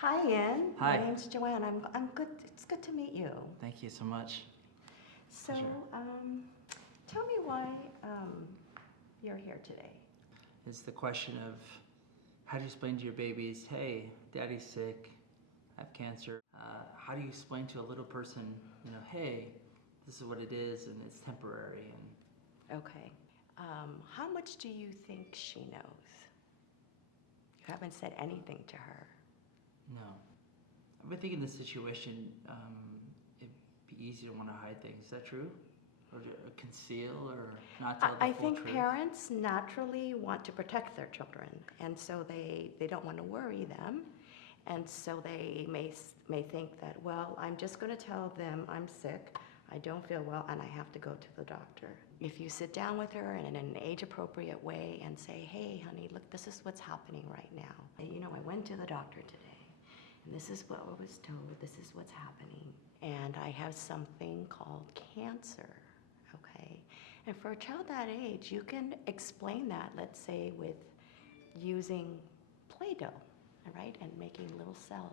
Hi, Ian. Hi. My name's Joanne. I'm good. It's good to meet you. Thank you so much. So, Pleasure. tell me why you're here today. It's the question of how do you explain to your babies, hey, daddy's sick, I have cancer. How do you explain to a little person, hey, this is what it is and it's temporary? And Okay. How much do you think she knows? You haven't said anything to her. no, I would think in this situation, it'd be easy to want to hide things. Is that true? Or to conceal or not tell the I full think truth? parents naturally want to protect their children, and so they don't want to worry them. And so they may think that, well, I'm just going to tell them I'm sick, I don't feel well, and I have to go to the doctor. If you sit down with her in an age-appropriate way and say, hey, honey, look, this is what's happening right now. I went to the doctor today, and this is what I was told, this is what's happening. And I have something called cancer, okay? And for a child that age, you can explain that, let's say, with using Play-Doh, all right, and making little cells,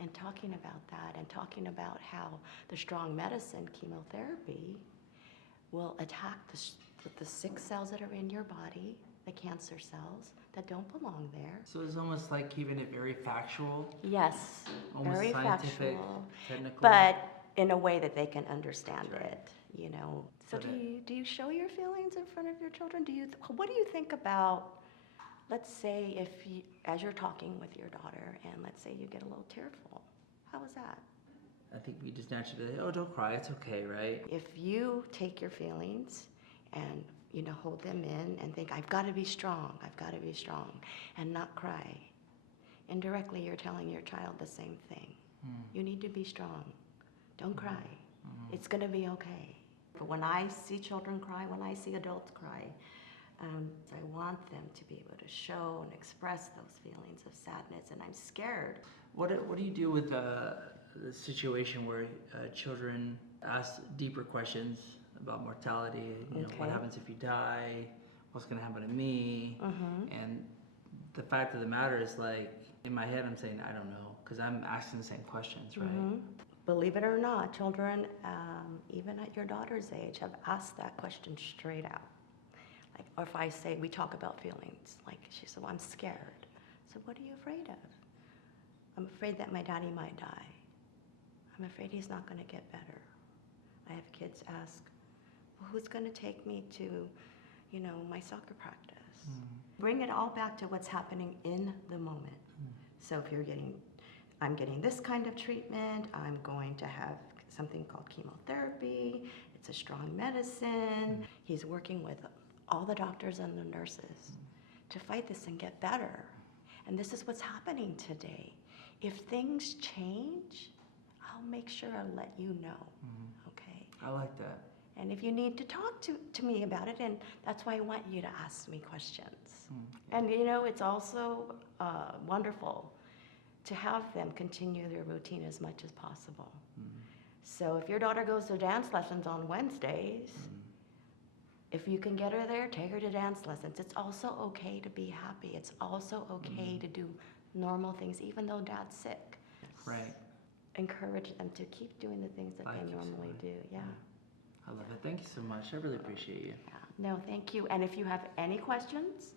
and talking about that, and talking about how the strong medicine, chemotherapy, will attack the sick cells that are in your body, the cancer cells that don't belong there. So it's almost like keeping it very factual, Yes, almost very scientific, factual, technical. but in a way that they can understand That's right. it. So So do you show your feelings in front of your children? What do you think about, let's say, as you're talking with your daughter, and let's say you get a little tearful? How was that? I think we just naturally be like, oh, don't cry, it's okay, right? If you take your feelings and hold them in and think, I've got to be strong, I've got to be strong, and not cry, indirectly you're telling your child the same thing. You need to be strong. Don't cry. It's going to be okay. But when I see children cry, when I see adults cry, I want them to be able to show and express those feelings of sadness, and I'm scared. What do you do with the situation where children ask deeper questions about mortality? What Okay. happens if you die? What's going to happen to me? Mm-hmm. And the fact of the matter is, like, in my head, I'm saying, I don't know, because I'm asking the same questions, right? Mm-hmm. Believe it or not, children, even at your daughter's age, have asked that question straight out. Like, or if I say, we talk about feelings, like she said, well, I'm scared. So what are you afraid of? I'm afraid that my daddy might die. I'm afraid he's not going to get better. I have kids ask, well, who's going to take me to, my soccer practice? Bring it all back to what's happening in the moment. So if I'm getting this kind of treatment, I'm going to have something called chemotherapy, it's a strong medicine. He's working with all the doctors and the nurses to fight this and get better. And this is what's happening today. If things change, I'll make sure I let you know, okay? I like that. And if you need to talk to me about it, and that's why I want you to ask me questions. And it's also wonderful to have them continue their routine as much as possible. So if your daughter goes to dance lessons on Wednesdays, if you can get her there, take her to dance lessons. It's also okay to be happy. It's also okay to do normal things, even though dad's sick. Right. Encourage them to keep doing the things that they normally do. Yeah. I love it. Thank you so much. I really appreciate you. Yeah. No, thank you. And if you have any questions,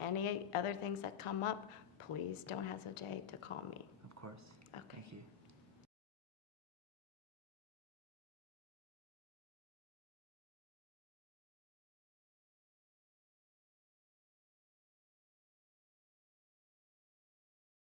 any other things that come up, please don't hesitate to call me. Of course. Okay. Thank you.